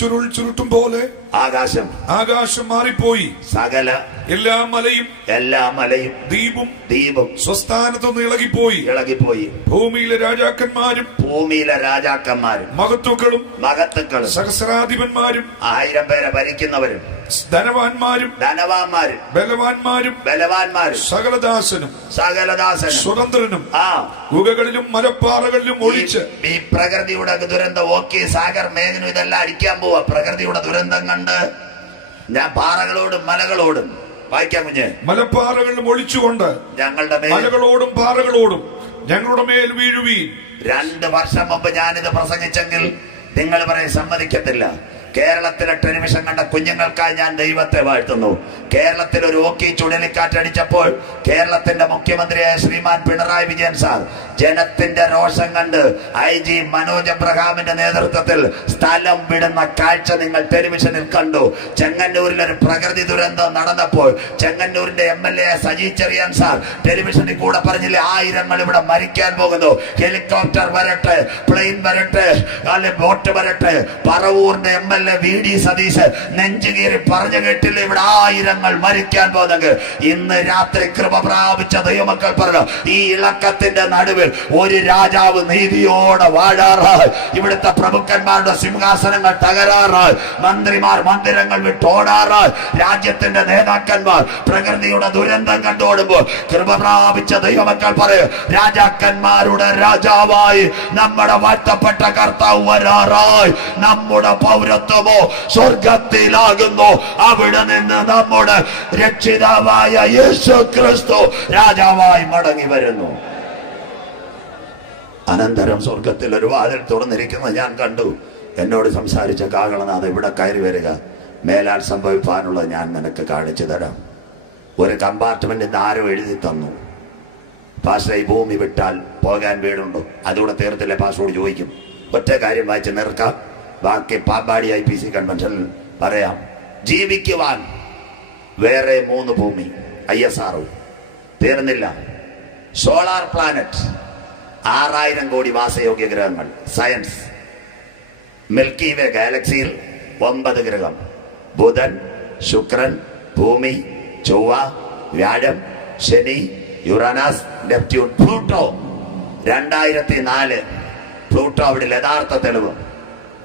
ചുരുൾ ചുരുട്ടും പോലെ ആകാശം ആകാശം മാറിപ്പോയി. സകല എല്ലാ മലയും എല്ലാ മലയും ദ്വീപും ദ്വീപും സ്വസ്ഥാനത്തുനിന്ന് ഇളകിപ്പോയി. ഇളകിപ്പോയി. ഭൂമിയിലെ രാജാക്കന്മാരും ഭൂമിയിലെ രാജാക്കന്മാരും മഹത്വക്കളും മഹത്തുക്കളും സഹസ്രാധിപന്മാരും ആയിരം പേരെ ഭരിക്കുന്നവരും ധനവാന്മാരും ധനവാന്മാരും ബലവാന്മാരും ബലവാന്മാരും സകലദാസനും സകലദാസനും സ്വതന്ത്രനും ആ ഗുഹകളിലും മലപ്പാറകളിലും ഒളിച്ച് ഈ പ്രകൃതിയുടെ ദുരന്തം ഓക്കെ സാഗർ മേഘനും ഇതെല്ലാം അടിക്കാൻ പോവാ. പ്രകൃതിയുടെ ദുരന്തം കണ്ട് ഞാൻ പാറകളോടും മലകളോടും വായിക്കാം കുഞ്ഞ്. മലപ്പാറകളിലും ഒളിച്ചുകൊണ്ട് ഞങ്ങളുടെ മലകളോടും പാറകളോടും ഞങ്ങളുടെ മേൽ വീഴുവീൻ. രണ്ട് വർഷം മുമ്പ് ഞാനിത് പ്രസംഗിച്ചെങ്കിൽ നിങ്ങൾ പറയാൻ സമ്മതിക്കത്തില്ല. കേരളത്തിലെ ടെലിവിഷൻ കണ്ട കുഞ്ഞുങ്ങൾക്കായി ഞാൻ ദൈവത്തെ വാഴ്ത്തുന്നു. കേരളത്തിൽ ഒരു ഓക്കി ചുഴലിക്കാറ്റടിച്ചപ്പോൾ കേരളത്തിന്റെ മുഖ്യമന്ത്രിയായ ശ്രീമാൻ പിണറായി വിജയൻ സാർ ജനത്തിന്റെ രോഷം കണ്ട് ഐ ജി മനോജ് എബ്രഹാമിന്റെ നേതൃത്വത്തിൽ സ്ഥലം വിടുന്ന കാഴ്ച നിങ്ങൾ ടെലിവിഷനിൽ കണ്ടു. ചെങ്ങന്നൂരിൽ ഒരു പ്രകൃതി ദുരന്തം നടന്നപ്പോൾ ചെങ്ങന്നൂരിന്റെ M L A Saji Cheriyan sir ടെലിവിഷനിൽ കൂടെ പറഞ്ഞില്ലേ ആയിരങ്ങൾ ഇവിടെ മരിക്കാൻ പോകുന്നു. ഹെലികോപ്റ്റർ വരട്ടെ പ്ലെയിൻ വരട്ടെ അല്ലെ ബോട്ട് വരട്ടെ. പറവൂരിന്റെ M L A V D Satheesh നെഞ്ചുകീറി പറഞ്ഞു കേട്ടില്ല ഇവിടെ ആയിരങ്ങൾ മരിക്കാൻ പോകുന്നെങ്കിൽ ഇന്ന് രാത്രി കൃപ പ്രാപിച്ച ദൈവമക്കൾ പറഞ്ഞു ഈ ഇളക്കത്തിന്റെ നടുവിൽ ഒരു രാജാവ് നീതിയോടെ വാഴാറായി. ഇവിടുത്തെ പ്രഭുക്കന്മാരുടെ സിംഹാസനങ്ങൾ തകരാറായി. മന്ത്രിമാർ മന്ദിരങ്ങൾ വിട്ടോടാറായി രാജ്യത്തിന്റെ നേതാക്കന്മാർ പ്രകൃതിയുടെ ദുരന്തം കണ്ടോടുമ്പോൾ കൃപ പ്രാപിച്ച ദൈവമക്കൾ പറയും രാജാക്കന്മാരുടെ രാജാവായി നമ്മുടെ വാഴ്ത്തപ്പെട്ട കർത്താവ് വരാറായി. നമ്മുടെ പൗരത്വമോ സ്വർഗത്തിലാകുന്നു അവിടെ നിന്ന് നമ്മുടെ രക്ഷിതാവായ യേശു ക്രിസ്തു രാജാവായി മടങ്ങി വരുന്നു. അനന്തരം സ്വർഗത്തിൽ ഒരു വാതിൽ തുറന്നിരിക്കുന്നത് ഞാൻ കണ്ടു. എന്നോട് സംസാരിച്ച കാകളനാഥ ഇവിടെ കയറി വരിക. മേലാൽ സംഭവിപ്പാനുള്ളത് ഞാൻ നിനക്ക് കാണിച്ചു തരാം. ഒരു കമ്പാർട്ട്മെന്റ് ആരോ എഴുതി തന്നു. പാസ്റ്റർ ഈ ഭൂമി വിട്ടാൽ പോകാൻ വീടുണ്ടോ? അതുകൂടെ തീർത്തില്ലേ? പാസ്വേഡ് ചോദിക്കും. ഒറ്റ കാര്യം വായിച്ച് നിർക്കാം. ബാക്കി പാമ്പാടി ഐ പി സി കൺവെൻഷനിൽ പറയാം. ജീവിക്കുവാൻ വേറെ മൂന്ന് ഭൂമി ഐ എസ് ആർ തീർന്നില്ല. സോളാർ പ്ലാനറ്റ് ആറായിരം കോടി വാസയോഗ്യ ഗ്രഹങ്ങൾ സയൻസ്. മിൽക്കി വേ ഗാലക്സിയിൽ ഒമ്പത് ഗ്രഹം. ബുധൻ ശുക്രൻ ഭൂമി ചൊവ്വ വ്യാഴം ശനി യുറാനസ് നെപ്റ്റ്യൂൺ പ്ലൂട്ടോ. രണ്ടായിരത്തി നാല് പ്ലൂട്ടോ അവിടെ യഥാർത്ഥ തെളിവ്.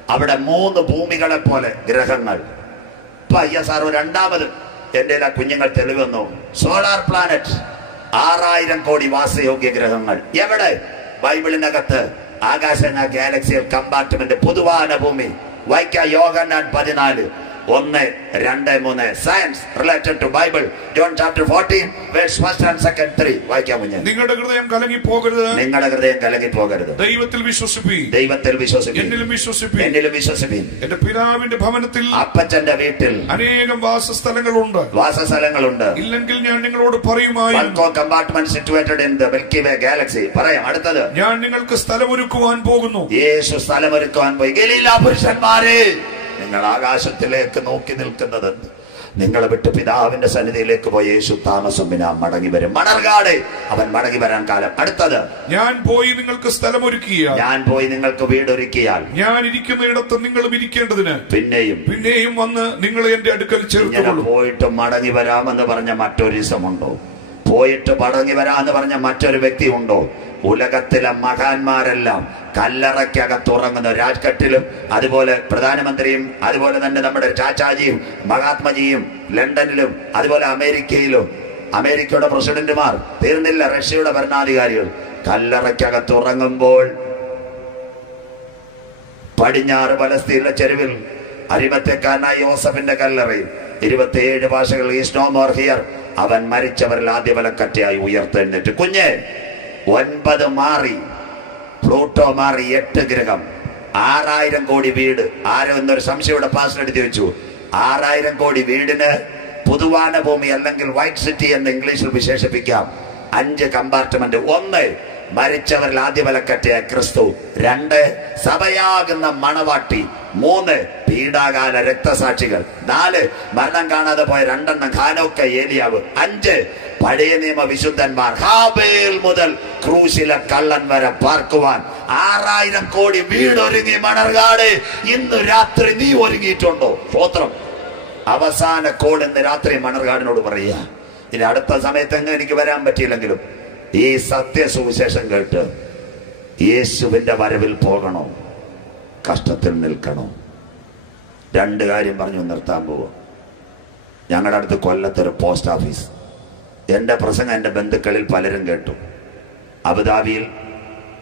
അവിടെ മൂന്ന് ഭൂമികളെ പോലെ ഗ്രഹങ്ങൾ. ഇപ്പൊ എസ് ആർ രണ്ടാമത് എന്റെ എല്ലാ കുഞ്ഞുങ്ങൾ തെളിവെന്നു സോളാർ പ്ലാനറ്റ് ആറായിരം കോടി വാസയോഗ്യ ഗ്രഹങ്ങൾ. എവിടെ? ബൈബിളിനകത്ത്. ആകാശ ഗാലക്സിയിൽ കമ്പാർട്ട്മെന്റ് പൊതുവാന ഭൂമി. വൈക്ക യോഗ പതിനാല്. ഒന്ന് രണ്ട് മൂന്ന്. Science related to Bible John chapter fourteen verse first and second three വായിക്കാൻ മുന്നേ. നിങ്ങളുടെ ഹൃദയം കലങ്ങി പോകരുത് നിങ്ങളുടെ ഹൃദയം കലങ്ങി പോകരുത് ദൈവത്തിൽ വിശ്വസിപ്പി. ദൈവത്തിൽ വിശ്വസിപ്പി. എന്നിലും വിശ്വസിപ്പി. എന്നിലും വിശ്വസിപ്പി. എന്റെ പിതാവിന്റെ ഭവനത്തിൽ അപ്പച്ചന്റെ വീട്ടിൽ അനേകം വാസസ്ഥലങ്ങളുണ്ട്. വാസസ്ഥലങ്ങളുണ്ട്. ഇല്ലെങ്കിൽ ഞാൻ നിങ്ങളോട് പറയുമായിരുന്നു one compartment situated in the Milky Way galaxy പറയാം അടുത്തത്. ഞാൻ നിങ്ങൾക്ക് സ്ഥലമൊരുക്കുവാൻ പോകുന്നു. യേശു സ്ഥലമൊരുക്കുവാൻ പോയി. ഗലീല പുരുഷന്മാരെ. നിങ്ങൾ ആകാശത്തിലേക്ക് നോക്കി നിൽക്കുന്നത്. നിങ്ങളെ വിട്ട് പിതാവിന്റെ സന്നിധിയിലേക്ക് പോയ യേശു താമസം പിന്നെ മടങ്ങി വരും. മണർകാട് അവൻ മടങ്ങി വരാൻ കാലം. അടുത്തത്. ഞാൻ പോയി നിങ്ങൾക്ക് സ്ഥലം ഒരുക്കിയ ഞാൻ പോയി നിങ്ങൾക്ക് വീട് വീടൊരുക്കിയാൽ ഞാൻ ഇരിക്കുന്ന ഇടത്ത് നിങ്ങളും ഇരിക്കേണ്ടതിന്. പിന്നെയും. പിന്നെയും വന്ന് നിങ്ങൾ എന്റെ അടുക്കൽ ചെറിയ പോയിട്ട് മടങ്ങി വരാമെന്ന് പറഞ്ഞ മറ്റൊരു ഇസമുണ്ടോ പോയിട്ട് മടങ്ങി വരാമെന്ന് പറഞ്ഞ മറ്റൊരു വ്യക്തി ഉണ്ടോ ഉലകത്തിലെ മഹാന്മാരെല്ലാം കല്ലറയ്ക്കകത്ത് ഉറങ്ങുന്നു രാജ്ഘട്ടിലും അതുപോലെ പ്രധാനമന്ത്രിയും അതുപോലെ തന്നെ നമ്മുടെ ചാച്ചാജിയും മഹാത്മജിയും ലണ്ടനിലും അതുപോലെ അമേരിക്കയിലും. അമേരിക്കയുടെ പ്രസിഡന്റുമാർ തീർന്നില്ല റഷ്യയുടെ ഭരണാധികാരികൾ. കല്ലറയ്ക്കകത്ത് ഉറങ്ങുമ്പോൾ പടിഞ്ഞാറ് പലസ്തീനിലെ ചെരുവിൽ അരിമത്യക്കാരനായ യോസഫിന്റെ കല്ലറയിൽ ഇരുപത്തിയേഴ് ഭാഷകൾ ഈസ് അവൻ മരിച്ചവരിൽ ആദ്യ വലക്കറ്റയായി ഉയർത്തെഴുന്നേറ്റ് കുഞ്ഞ് ഒൻപത് മാറി. പ്ലൂട്ടോ മാറി എട്ട് ഗ്രഹം. ആറായിരം കോടി വീട്. ആരോ എന്നൊരു സംശയയുടെ പാസ് എടുത്ത് വെച്ചു ആറായിരം കോടി വീടിന് പൊതുവാന ഭൂമി അല്ലെങ്കിൽ വൈറ്റ് സിറ്റി എന്ന് ഇംഗ്ലീഷിൽ വിശേഷിപ്പിക്കാം. അഞ്ച് കമ്പാർട്ട്മെന്റ് ഒന്ന് മരിച്ചവരിൽ ആദ്യ വിലക്കറ്റയായ ക്രിസ്തു രണ്ട് സഭയാകുന്ന മണവാട്ടി മൂന്ന് പീഡാകാല രക്തസാക്ഷികൾ നാല് മരണം കാണാതെ പോയ രണ്ടെണ്ണം ഖാനോക്ക ഏലിയാവ് അഞ്ച് പഴയ നിയമ വിശുദ്ധന്മാർ ഹാബേൽ മുതൽ ക്രൂശിലെ കള്ളൻ വരെ പാർക്കുവാൻ ആറായിരം കോടി വീടൊരുങ്ങി മണർകാട്. ഇന്ന് രാത്രി നീ ഒരുങ്ങിയിട്ടുണ്ടോ? സ്തോത്രം. അവസാന കോൾ ഇന്ന് രാത്രി മണർകാടിനോട് പറയുക. ഇനി അടുത്ത സമയത്ത് എങ്ങും എനിക്ക് വരാൻ പറ്റിയില്ലെങ്കിലും ഈ സത്യ സുവിശേഷം കേട്ട് യേശുവിന്റെ വരവിൽ പോകണോ കഷ്ടത്തിൽ നിൽക്കണോ. രണ്ട് കാര്യം പറഞ്ഞു നിർത്താൻ പോവുക ഞങ്ങളുടെ അടുത്ത് കൊല്ലത്തൊരു പോസ്റ്റ് ഓഫീസ്. എന്റെ പ്രസംഗം എന്റെ ബന്ധുക്കളിൽ പലരും കേട്ടു. അബുദാബിയിൽ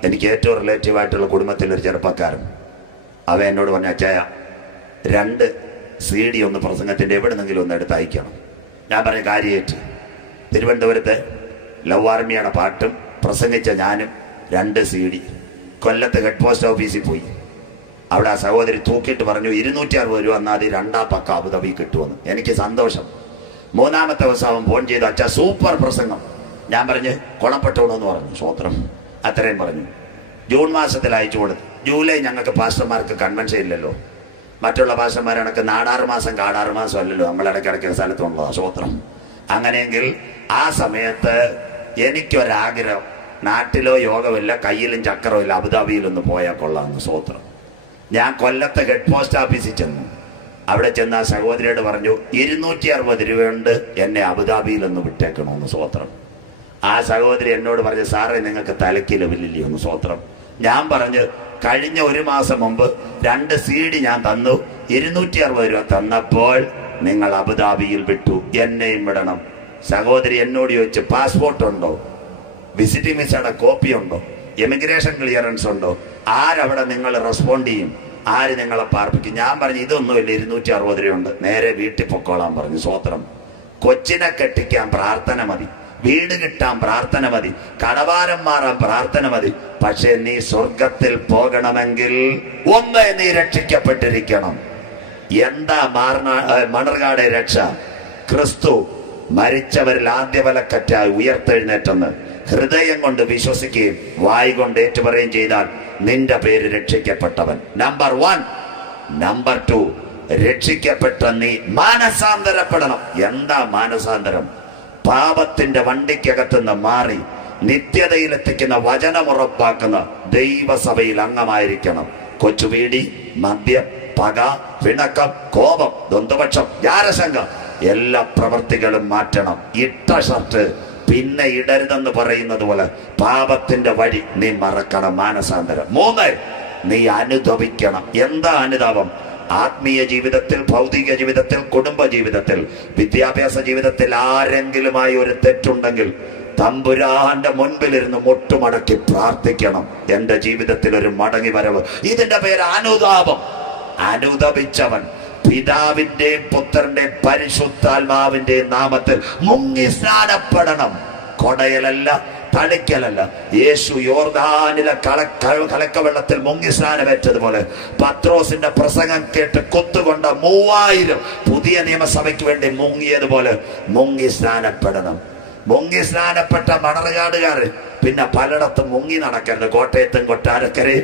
എനിക്ക് ഏറ്റവും റിലേറ്റീവായിട്ടുള്ള കുടുംബത്തിലൊരു ചെറുപ്പക്കാരൻ. അവ എന്നോട് പറഞ്ഞ അച്ചായ രണ്ട് സി ഡി ഒന്ന് പ്രസംഗത്തിന്റെ എവിടെ നിന്നെങ്കിലും ഒന്ന് എടുത്ത് അയക്കണം. ഞാൻ പറഞ്ഞ കാര്യമായിട്ട് തിരുവനന്തപുരത്ത് ലവ് ആർമിയുടെ പാട്ടും പ്രസംഗിച്ച ഞാനും രണ്ട് സി ഡി. കൊല്ലത്ത് ഹെഡ് പോസ്റ്റ് ഓഫീസിൽ പോയി. അവിടെ ആ സഹോദരി തൂക്കിയിട്ട് പറഞ്ഞു ഇരുന്നൂറ്റി അറുപത് രൂപ എന്നാൽ രണ്ടാം പക്ക അബുദാബി കിട്ടുമെന്ന് എനിക്ക് സന്തോഷം. മൂന്നാമത്തെ ദിവസം ഫോൺ ചെയ്തു അച്ഛാ സൂപ്പർ പ്രസംഗം. ഞാൻ പറഞ്ഞ് കുളപ്പെട്ടോളൂ പറഞ്ഞു. സ്വോത്രം അത്രയും പറഞ്ഞു. ജൂൺ മാസത്തിൽ അയച്ചു കൊടുത്തു. ജൂലൈ ഞങ്ങൾക്ക് പാസ്റ്റർമാർക്ക് കൺവെൻഷൻ ഇല്ലല്ലോ. മറ്റുള്ള പാസ്റ്റർമാരടക്ക് നാടാറ് മാസം കാടാറ് മാസം അല്ലല്ലോ നമ്മൾ ഇടയ്ക്കിടയ്ക്ക് സ്ഥലത്തുണ്ടോ സ്വോത്രം അങ്ങനെയെങ്കിൽ ആ സമയത്ത് എനിക്കൊരാഗ്രഹം. നാട്ടിലോ യോഗമില്ല കയ്യിലും ചക്രവും ഇല്ല അബുദാബിയിലൊന്ന് പോയാൽ കൊള്ളാമെന്ന് സ്വോത്രം ഞാൻ കൊല്ലത്തെ ഹെഡ് പോസ്റ്റ് ഓഫീസിൽ ചെന്നു. അവിടെ ചെന്ന സഹോദരിയോട് പറഞ്ഞു ഇരുന്നൂറ്റി അറുപത് രൂപയുണ്ട് എന്നെ അബുദാബിയിലൊന്ന് വിട്ടേക്കണമെന്ന് സ്വോത്രം ആ സഹോദരി എന്നോട് പറഞ്ഞു സാറേ നിങ്ങൾക്ക് തലയ്ക്ക് ലെവലില്ലേ ഒന്ന് സ്വോത്രം ഞാൻ പറഞ്ഞു കഴിഞ്ഞ ഒരു മാസം മുമ്പ് രണ്ട് സി ഡി ഞാൻ തന്നു. ഇരുന്നൂറ്റി അറുപത് രൂപ തന്നപ്പോൾ നിങ്ങൾ അബുദാബിയിൽ വിട്ടു. എന്നെയും വിടണം. സഹോദരി എന്നോട് ചോദിച്ചു പാസ്പോർട്ട് ഉണ്ടോ? വിസിറ്റിംഗ് വിസയുടെ കോപ്പി ഉണ്ടോ? എമിഗ്രേഷൻ ക്ലിയറൻസ് ഉണ്ടോ? ആരവിടെ നിങ്ങൾ റെസ്പോണ്ട് ചെയ്യും? ആര് നിങ്ങളെ പാർപ്പിക്കും? ഞാൻ പറഞ്ഞു ഇതൊന്നുമില്ല ഇരുന്നൂറ്റി അറുപത് രൂപയുണ്ട്. നേരെ വീട്ടിൽ പൊക്കോളാൻ പറഞ്ഞു സ്വോത്രം. കൊച്ചിനെ കെട്ടിക്കാൻ പ്രാർത്ഥന മതി. വീട് കിട്ടാൻ പ്രാർത്ഥന മതി. കടവാരം മാറാൻ പ്രാർത്ഥന മതി. പക്ഷേ നീ സ്വർഗത്തിൽ പോകണമെങ്കിൽ ഒന്ന് നീ രക്ഷിക്കപ്പെട്ടിരിക്കണം. എന്താ മാർണ മണർകാട് രക്ഷ? ക്രിസ്തു മരിച്ചവരിൽ ആദ്യവലക്കറ്റായി ഉയർത്തെഴുന്നേറ്റെന്ന് ഹൃദയം കൊണ്ട് വിശ്വസിക്കുകയും വായി കൊണ്ട് ഏറ്റുപറയുകയും ചെയ്താൽ നിന്റെ പേര് രക്ഷിക്കപ്പെട്ടവൻ. നമ്പർ വൺ നമ്പർ ടു രക്ഷിക്കപ്പെട്ട നീ മാനസാന്തരപ്പെടണം. എന്താ മാനസാന്തരം? പാപത്തിന്റെ വണ്ടിക്കകത്തുനിന്ന് മാറി നിത്യതയിലെത്തിക്കുന്ന വചനം ഉറപ്പാക്കുന്ന ദൈവസഭയിൽ അംഗമായിരിക്കണം. കൊച്ചുവീടി മദ്യം പക പിണക്കം കോപം ദ്വന്ദ്പക്ഷം ജാരശങ്കം എല്ലാ പ്രവൃത്തികളും മാറ്റണം. ഇട്ട ഷർട്ട് പിന്നെ ഇടരുതെന്ന് പറയുന്നത് പോലെ പാപത്തിന്റെ വഴി നീ മറക്കണം. മാനസാന്തരം. മൂന്ന് നീ അനുദപിക്കണം. എന്താ അനുതാപം? ആത്മീയ ജീവിതത്തിൽ ഭൗതിക ജീവിതത്തിൽ കുടുംബ ജീവിതത്തിൽ വിദ്യാഭ്യാസ ജീവിതത്തിൽ ആരെങ്കിലുമായി ഒരു തെറ്റുണ്ടെങ്കിൽ തമ്പുരാന്റെ മുൻപിലിരുന്ന് മുട്ടുമടക്കി പ്രാർത്ഥിക്കണം. എന്റെ ജീവിതത്തിൽ ഒരു മടങ്ങി വരവ്. ഇതിന്റെ പേര് അനുതാപം. അനുദപിച്ചവൻ. പിതാവിന്റെയും പുത്രന്റെയും പരിശുദ്ധാത്മാവിന്റെ നാമത്തിൽ മുങ്ങി സ്നാനപ്പെടണം. കൊടയലല്ല തളിക്കലല്ല. യേശു യോർദാനിലെ കലക്ക വെള്ളത്തിൽ മുങ്ങി സ്നാനമേറ്റതുപോലെ പത്രോസിന്റെ പ്രസംഗം കേട്ട് കൊത്തുകൊണ്ട മൂവായിരം പുതിയ നിയമസഭയ്ക്ക് വേണ്ടി മുങ്ങിയതുപോലെ മുങ്ങി സ്നാനപ്പെടണം. മുങ്ങി സ്നാനപ്പെട്ട മണറുകാടുകാർ പിന്നെ പലയിടത്തും മുങ്ങി നടക്കരുത്. കോട്ടയത്തും കൊട്ടാരക്കരെ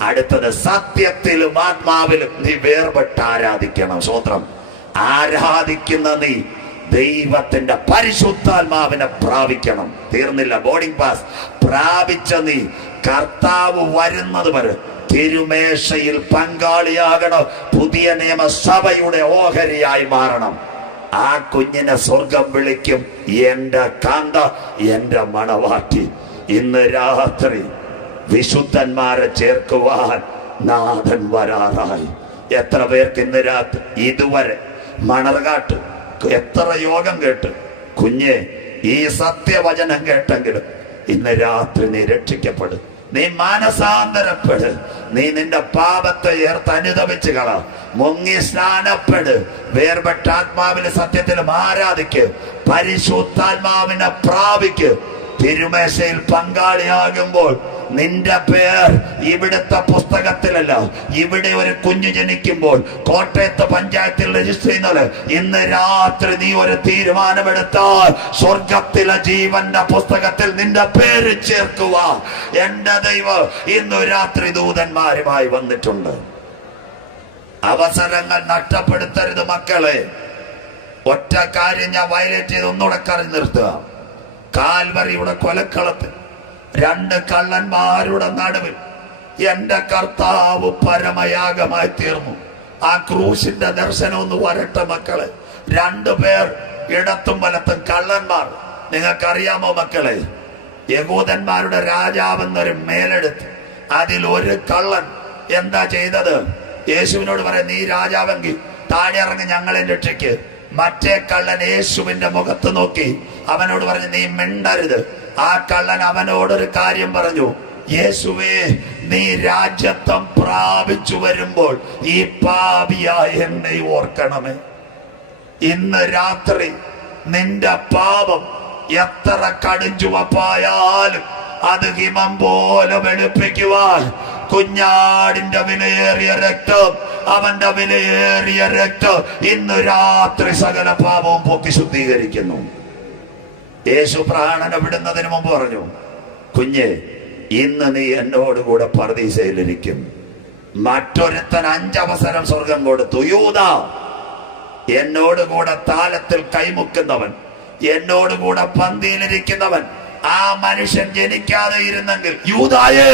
അടുത്തത് സത്യത്തിലും ആത്മാവിലും നീ വേർപെട്ട് ആരാധിക്കണം. സ്വന്തം ആരാധിക്കുന്ന നീ ദൈവത്തിന്റെ പരിശുദ്ധാത്മാവിനെ പ്രാപിക്കണം. തീർന്നില്ല. ബോർഡിംഗ് പാസ് പ്രാപിച്ച നീ കർത്താവ് വരുന്നത് വരെ തിരുമേശയിൽ പങ്കാളിയാകണം. പുതിയ നിയമസഭയുടെ ഓഹരിയായി മാറണം. ആ കുഞ്ഞിനെ സ്വർഗം വിളിക്കും. എന്റെ കാന്ത എന്റെ മണവാട്ടി. ഇന്ന് രാത്രി വിശുദ്ധന്മാരെ ചേർക്കുവാൻ നാഥൻ വരാറായി. എത്ര പേർക്ക് ഇന്ന് രാത്രി ഇതുവരെ മണർകാട്ട് എത്ര യോഗം കേട്ട്. കുഞ്ഞെ ഈ സത്യവചനം കേട്ടെങ്കിലും ഇന്ന് രാത്രി നീ രക്ഷിക്കപ്പെടും. നീ മാനസാന്തരപ്പെട്. നീ നിന്റെ പാപത്തെ ഏർത്ത് അനുദമിച്ച് കള. മുങ്ങി സ്നാനപ്പെട്. വേർപെട്ട ആത്മാവിന് സത്യത്തിലും ആരാധിക്ക്. പരിശുദ്ധാത്മാവിനെ പ്രാപിക്ക്. തിരുമേശയിൽ പങ്കാളിയാകുമ്പോൾ നിന്റെ പേർ ഇവിടുത്തെ പുസ്തകത്തിലല്ല. ഇവിടെ ഒരു കുഞ്ഞു ജനിക്കുമ്പോൾ കോട്ടയത്ത് പഞ്ചായത്തിൽ രജിസ്റ്റർ ചെയ്യുന്നത് ഇന്ന് രാത്രി നീ ഒരു തീരുമാനമെടുത്താൽ സ്വർഗത്തിലെ ജീവന്റെ പുസ്തകത്തിൽ നിന്റെ പേര് ചേർക്കുക. എന്റെ ദൈവം ഇന്ന് രാത്രി ദൂതന്മാരുമായി വന്നിട്ടുണ്ട്. അവസരങ്ങൾ നഷ്ടപ്പെടുത്തരുത് മക്കളെ. ഒറ്റ കാര്യം ഞാൻ വയലേറ്റ് ചെയ്ത് ഒന്നുകൂടെ കറി നിർത്തുക. കാൽവറിയുടെ കൊലക്കളത്തിൽ രണ്ട് കള്ളന്മാരുടെ നടുവിൽ എന്റെ കർത്താവ് പരമയാഗമായി തീർന്നു. ആ ക്രൂശിന്റെ ദർശനം ഒന്ന് വരട്ടെ മക്കൾ. രണ്ടു പേർ ഇടത്തും വലത്തും കള്ളന്മാർ. നിങ്ങൾക്കറിയാമോ മക്കളെ? യകൂദന്മാരുടെ രാജാവെന്നൊരു മേലെടുത്ത് അതിൽ ഒരു കള്ളൻ എന്താ ചെയ്തത്? യേശുവിനോട് പറയാം നീ രാജാവെങ്കിൽ താഴെ ഇറങ്ങി ഞങ്ങളെ രക്ഷയ്ക്ക് മറ്റേ കള്ളൻ യേശുവിന്റെ മുഖത്ത് നോക്കി അവനോട് പറഞ്ഞു നീ മിണ്ടരുത്. ആ കള്ളൻ അവനോടൊരു കാര്യം പറഞ്ഞു. യേശുവേ നീ രാജ്യത്വം പ്രാപിച്ചു വരുമ്പോൾ ഈ പാപിയായ എന്നെ ഓർക്കണമേ. ഇന്ന് രാത്രി നിന്റെ പാപം എത്ര കടുഞ്ചുവപ്പായാലും അത് ഹിമം പോലെ വെളുപ്പിക്കുവാൻ കുഞ്ഞാടിന്റെ വിലയേറിയ രക്തം അവന്റെ വിലയേറിയ രക്തം ഇന്ന് രാത്രി സകല പാപവും പൊക്കി ശുദ്ധീകരിക്കുന്നു. യേശു പ്രാണനെ വിടുന്നതിന് മുമ്പ് പറഞ്ഞു കുഞ്ഞെ ഇന്ന് നീ എന്നോടുകൂടെ പർദീസയിലിരിക്കും. മറ്റൊരുത്തൻ അഞ്ചവസരം സ്വർഗം കൊടുത്തു. യൂത എന്നോട് കൂടെ താലത്തിൽ കൈമുക്കുന്നവൻ എന്നോട് കൂടെ പന്തിയിലിരിക്കുന്നവൻ ആ മനുഷ്യൻ ജനിക്കാതെ ഇരുന്നെങ്കിൽ യൂതായേ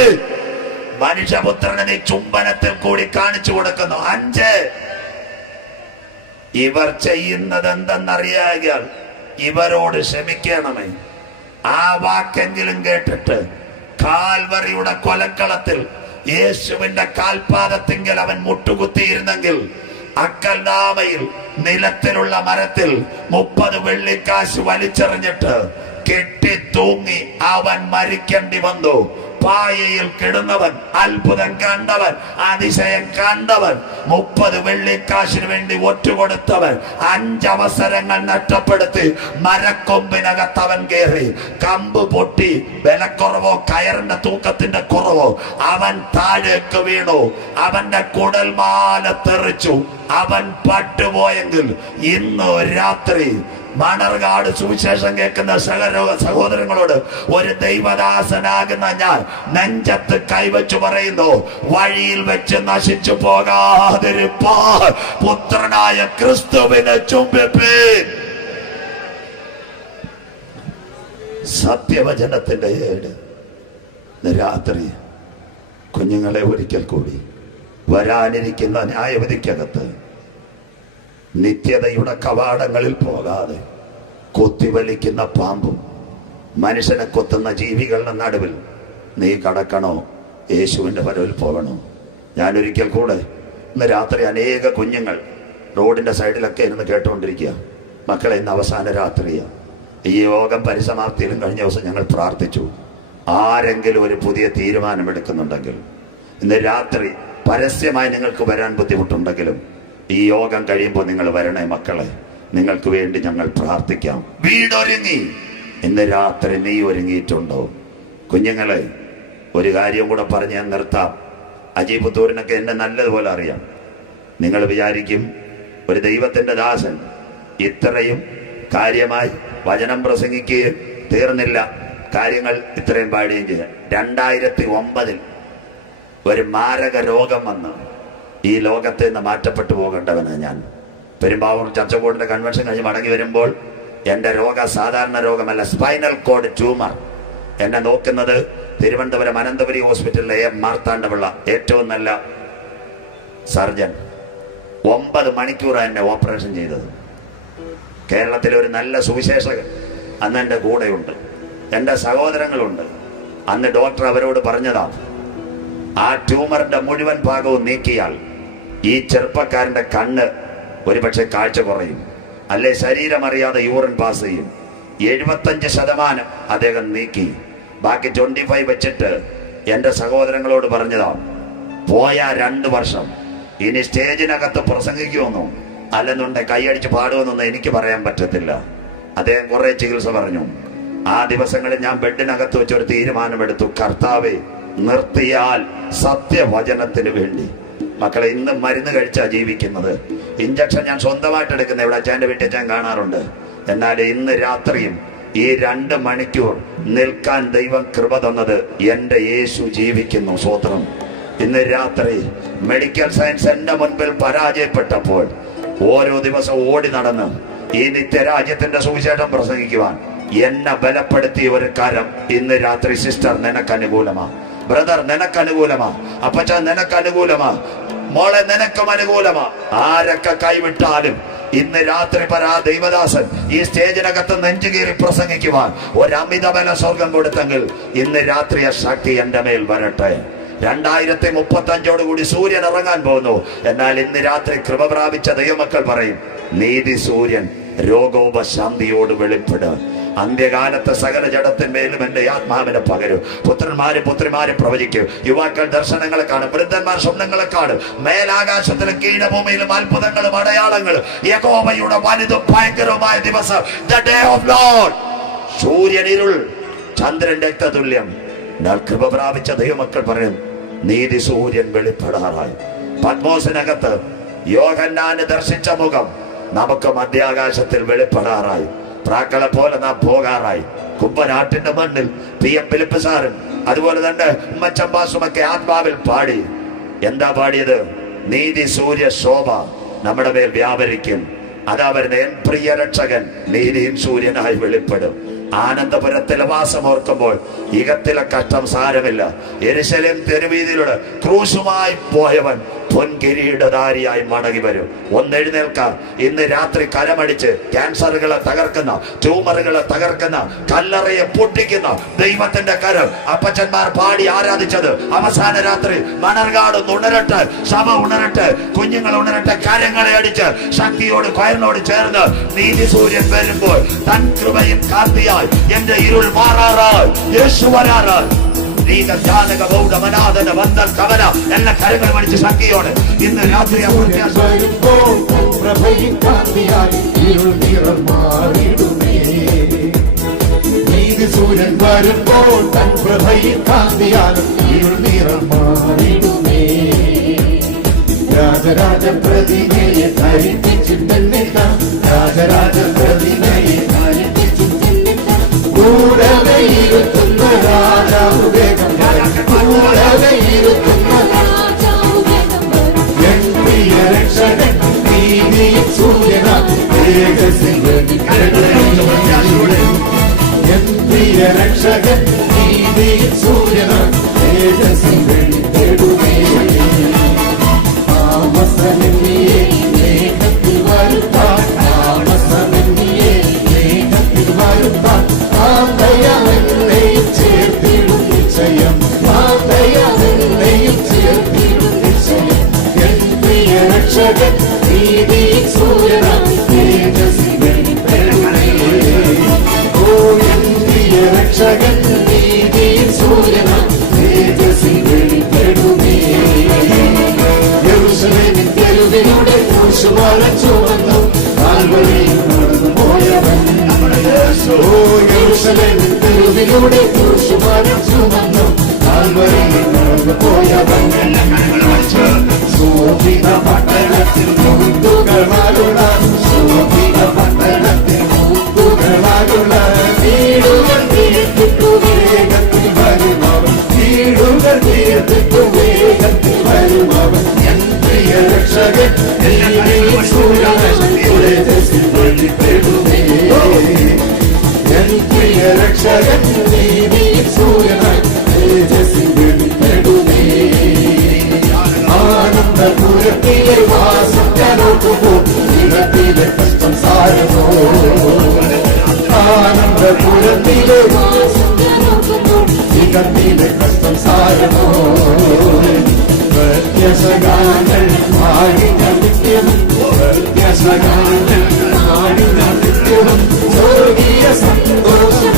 മനുഷ്യപുത്രനെ നീ ചുംബനത്തിൽ കൂടി കാണിച്ചു കൊടുക്കുന്നു. അഞ്ച് ഇവർ ചെയ്യുന്നത് എന്തെന്നറിയാകിയാൽ ഇവരോട് ക്ഷമിക്കണമേ. ആ വാക്കെങ്കിലും കേട്ടിട്ട് കാൽവറിയുടെ കൊലക്കളത്തിൽ യേശുവിന്റെ കാൽപാദത്തിങ്കിൽ അവൻ മുട്ടുകുത്തിയിരുന്നെങ്കിൽ അക്കൽനാമയിൽ നിലത്തിലുള്ള മരത്തിൽ മുപ്പത് വെള്ളിക്കാശ് വലിച്ചെറിഞ്ഞിട്ട് കെട്ടി തൂങ്ങി അവൻ മരിക്കേണ്ടി വന്നു. പായയിൽ കിടന്നവൻ അത്ഭുതം കണ്ടവൻ അതിശയം കണ്ടവൻ മുപ്പത് വെള്ളിക്കാശിന് വേണ്ടി ഒറ്റുകൊടുത്തവൻ അഞ്ചവസരങ്ങൾ നഷ്ടപ്പെടുത്തി മരക്കൊമ്പിനകത്ത് അവൻ കയറി. കമ്പ് പൊട്ടി വിലക്കുറവോ കയറിന്റെ തൂക്കത്തിന്റെ കുറവോ അവൻ താഴേക്ക് വീണു. അവന്റെ കുടൽമാല തെറിച്ചു. അവൻ പട്ടുപോയെങ്കിൽ ഇന്ന് രാത്രി മണർകാട് സുവിശേഷം കേൾക്കുന്ന സഹരോ സഹോദരങ്ങളോട് ഒരു ദൈവദാസനാകുന്ന ഞാൻ നെഞ്ചത്ത് കൈവച്ചു പറയുന്നു വഴിയിൽ വെച്ച് നശിച്ചു പോകാതിരിപ്പാ. പുത്രനായ ക്രിസ്തുവിനെ ചുംബിപ്പേ സത്യവചനത്തിന്റെ ഏട്. രാത്രി കുഞ്ഞുങ്ങളെ ഒരിക്കൽ കൂടി വരാനിരിക്കുന്ന ന്യായവിധിക്കകത്ത് നിത്യതയുടെ കവാടങ്ങളിൽ പോകാതെ കൊത്തിവലിക്കുന്ന പാമ്പും മനുഷ്യനെ കൊത്തുന്ന ജീവികളുടെ നടുവിൽ നീ കടക്കണോ? യേശുവിന്റെ വരവിൽ പോകണോ? ഞാനൊരിക്കൽ കൂടെ ഇന്ന് രാത്രി അനേക കുഞ്ഞുങ്ങൾ റോഡിന്റെ സൈഡിലൊക്കെ ഇരുന്ന് കേട്ടുകൊണ്ടിരിക്കുക. മക്കളെ ഇന്ന് അവസാന രാത്രിയാണ് ഈ യോഗം പരിസമാപ്തിയിലും കഴിഞ്ഞ ദിവസം ഞങ്ങൾ പ്രാർത്ഥിച്ചു. ആരെങ്കിലും ഒരു പുതിയ തീരുമാനമെടുക്കുന്നുണ്ടെങ്കിൽ ഇന്ന് രാത്രി പരസ്യമായി നിങ്ങൾക്ക് വരാൻ ബുദ്ധിമുട്ടുണ്ടെങ്കിലും ഈ യോഗം കഴിയുമ്പോൾ നിങ്ങൾ വരണേ മക്കളെ. നിങ്ങൾക്ക് വേണ്ടി ഞങ്ങൾ പ്രാർത്ഥിക്കാം. വീടൊരുങ്ങി. ഇന്ന് രാത്രി നീ ഒരുങ്ങിയിട്ടുണ്ടോ? കുഞ്ഞുങ്ങളെ ഒരു കാര്യം കൂടെ പറഞ്ഞ് ഞാൻ നിർത്താം. അജയ് പുത്തൂരിനൊക്കെ എന്നെ നല്ലതുപോലെ അറിയാം. നിങ്ങൾ വിചാരിക്കും ഒരു ദൈവത്തിന്റെ ദാസൻ ഇത്രയും കാര്യമായി വചനം പ്രസംഗിക്കുകയും തീർന്നില്ല. കാര്യങ്ങൾ ഇത്രയും പാടുകയും ചെയ്യാം രണ്ടായിരത്തി ഒമ്പതിൽ ഒരു മാരക രോഗം വന്ന്. ഈ ലോകത്ത് നിന്ന് മാറ്റപ്പെട്ടു പോകേണ്ടവന് ഞാൻ. പെരുമ്പാവൂർ ചർച്ച ബോർഡിന്റെ കൺവെൻഷൻ കഴിഞ്ഞ് മടങ്ങി വരുമ്പോൾ എന്റെ രോഗ സാധാരണ രോഗമല്ല സ്പൈനൽ കോഡ് ട്യൂമർ എന്നെ നോക്കുന്നത് തിരുവനന്തപുരം അനന്തപുരി ഹോസ്പിറ്റലിലെ എം. മാർത്താണ്ഡപിള്ള ഏറ്റവും നല്ല സർജൻ. ഒമ്പത് മണിക്കൂറാണ് എന്നെ ഓപ്പറേഷൻ ചെയ്തത്. കേരളത്തിലെ ഒരു നല്ല സുവിശേഷകൻ അന്ന് എന്റെ കൂടെയുണ്ട്. എന്റെ സഹോദരങ്ങളുണ്ട്. അന്ന് ഡോക്ടർ അവരോട് പറഞ്ഞതാണ് ആ ട്യൂമറിന്റെ മുഴുവൻ ഭാഗവും നീക്കിയാൽ ഈ ചെറുപ്പക്കാരന്റെ കണ്ണ് ഒരുപക്ഷെ കാഴ്ച കുറയും അല്ലെ ശരീരം അറിയാതെ യൂറിൻ പാസ് ചെയ്യും. എഴുപത്തഞ്ച് ശതമാനം അദ്ദേഹം നീക്കി. ബാക്കി ട്വന്റി ഫൈവ് വെച്ചിട്ട് എന്റെ സഹോദരങ്ങളോട് പറഞ്ഞതാ പോയ രണ്ട് വർഷം. ഇനി സ്റ്റേജിനകത്ത് പ്രസംഗിക്കുമെന്നോ അല്ലെന്നുണ്ടെ കൈയടിച്ച് പാടുമെന്നൊന്നും എനിക്ക് പറയാൻ പറ്റത്തില്ല. അദ്ദേഹം കുറെ ചികിത്സ പറഞ്ഞു. ആ ദിവസങ്ങളിൽ ഞാൻ ബെഡിനകത്ത് വെച്ചൊരു തീരുമാനമെടുത്തു. കർത്താവെ നിർത്തിയാൽ സത്യവചനത്തിന് വേണ്ടി. മക്കളെ ഇന്നും മരുന്ന് കഴിച്ചാ ജീവിക്കുന്നത്. ഇഞ്ചക്ഷൻ ഞാൻ സ്വന്തമായിട്ട് എടുക്കുന്ന ഇവിടെ അച്ഛന്റെ വീട്ടിൽ അച്ഛൻ കാണാറുണ്ട്. എന്നാൽ ഇന്ന് രാത്രിയും ഈ രണ്ട് മണിക്കൂർ നിൽക്കാൻ ദൈവം കൃപ തന്നത് എന്റെ യേശു ജീവിക്കുന്നു സ്വോത്രം. ഇന്ന് രാത്രി മെഡിക്കൽ സയൻസ് എന്റെ മുൻപിൽ പരാജയപ്പെട്ടപ്പോൾ ഓരോ ദിവസം ഓടി നടന്ന് ഈ നിത്യരാജ്യത്തിന്റെ സുവിശേഷം പ്രസംഗിക്കുവാൻ എന്നെ ബലപ്പെടുത്തിയ ഒരു കാര്യം ഇന്ന് രാത്രി സിസ്റ്റർ നിനക്ക് ബ്രദർ നിനക്ക് അനുകൂലമാ. അപ്പച്ച നിനക്ക് അനുകൂലമാ. മോളെ നിനക്കും അനുകൂലമാ. ആരൊക്കെ കൈവിട്ടാലും ഇന്ന് രാത്രി പരാ ദൈവദാസൻ ഈ സ്റ്റേജിനകത്ത് നെഞ്ചുകീറി പ്രസംഗിക്കുവാൻ ഒരമിത ബല സ്വർഗം കൊടുത്തെങ്കിൽ ഇന്ന് രാത്രി ശക്തി എന്റെ മേൽ വരട്ടെ. രണ്ടായിരത്തി മുപ്പത്തി അഞ്ചോടുകൂടി സൂര്യൻ ഇറങ്ങാൻ പോകുന്നു. എന്നാൽ ഇന്ന് രാത്രി കൃപ പ്രാപിച്ച ദൈവമക്കൾ പറയും നീതി സൂര്യൻ രോഗോപശാന്തിയോട് വെളിപ്പെടുക അന്ത്യകാലത്തെ സകല ജഡത്തിന്മേലും എന്റെ ആത്മാവിനെ പകരും. പുത്രന്മാര് പുത്രിമാര് പ്രവചിക്കും. യുവാക്കൾ ദർശനങ്ങളെ കാണും. വൃദ്ധന്മാർ സ്വപ്നങ്ങളെ കാണും. മേലാകാശത്തിലും കീഴഭൂമിയിലും അത്ഭുതങ്ങളും അടയാളങ്ങളും യഹോവയുടെ വലുതും ഭയങ്കരവുമായ ദിവസം. ദ ഡേ ഓഫ് ലോഡ് സൂര്യൻ ഇരുൾ. ചന്ദ്രൻ രക്തതുല്യം. കൃപ പ്രാപിച്ച ദൈവമക്കൾ പറയും നീതി സൂര്യൻ വെളിപ്പെടാറായി. പത്മോസിനകത്ത് യോഗന്നാന് ദർശിച്ച മുഖം നമുക്ക് മധ്യാകാശത്തിൽ വെളിപ്പെടാറായി. പ്രാക്കളെ പോലെ നാം പോകാറായി. കുമ്പനാട്ടിന്റെ മണ്ണിൽ പി എം ഫിലിപ്പ് സാറും അതുപോലെ തന്നെ ഉമ്മച്ചമ്പാസുമൊക്കെ ആത്മാവിൽ പാടി. എന്താ പാടിയത്? നീതി സൂര്യ ശോഭ നമ്മുടെ മേൽ വ്യാപരിക്കും. അതാ വരുന്ന എൻ പ്രിയ രക്ഷകൻ നീതിയും സൂര്യനായി വെളിപ്പെടും. ആനന്ദപുരത്തിലെ വാസം ഓർക്കുമ്പോൾ ഇകത്തിലെ കഷ്ടം സാരമില്ല. എരിശലേം തെരുവീതിയിലൂടെ ക്രൂശുമായി പോയവൻ പൊൻകിരീടധാരിയായി മടങ്ങി വരും. ഒന്നെഴുന്നേൽക്കാം. ഇന്ന് രാത്രി കരമടിച്ച് ക്യാൻസറുകളെ തകർക്കുന്ന ട്യൂമറുകളെ തകർക്കുന്ന കല്ലറയെ പൊട്ടിക്കുന്ന ദൈവത്തിന്റെ കരം. അപ്പച്ചന്മാർ പാടി ആരാധിച്ചത് അവസാന രാത്രി മണർകാട് ഉണരട്ടെ സഭ ഉണരട്ടെ കുഞ്ഞുങ്ങൾ ഉണരട്ടെ കരങ്ങളെ അടിച്ച് ശക്തിയോട് കയറിനോട് ചേർന്ന് നീതി സൂര്യൻ വരുമ്പോൾ തൻ കൃപയും കാർത്തിയായി എന്റെ ഇരുൾ മാറാറായി. യേശു നീത സൂര്യൻ വരുമ്പോൾ തൻ പ്രഭയിൽ കാന്തിയാൽ ഇരുൾ നിറം രാജരാജ പ്രതിമയെ ധരിപ്പിച്ചിട്ടെന്നില്ല രാജരാജ പ്രതിമയെ ധരിപ്പിച്ചു ഇരുത്തുന്ന തെരുവിലൂടെ ക്രൂശുമല ചുമന്നു കാൽവരിയിൽ നടന്നു പോയവൻ ഇടത്തിലെ കഷ്ടം സാരമോ വ്യത്യസഗാനങ്ങൾ പാടിന നിത്യം. വ്യത്യസഗാനങ്ങൾ പാടിന നിത്യം. സ്വർഗീയ സന്തോഷം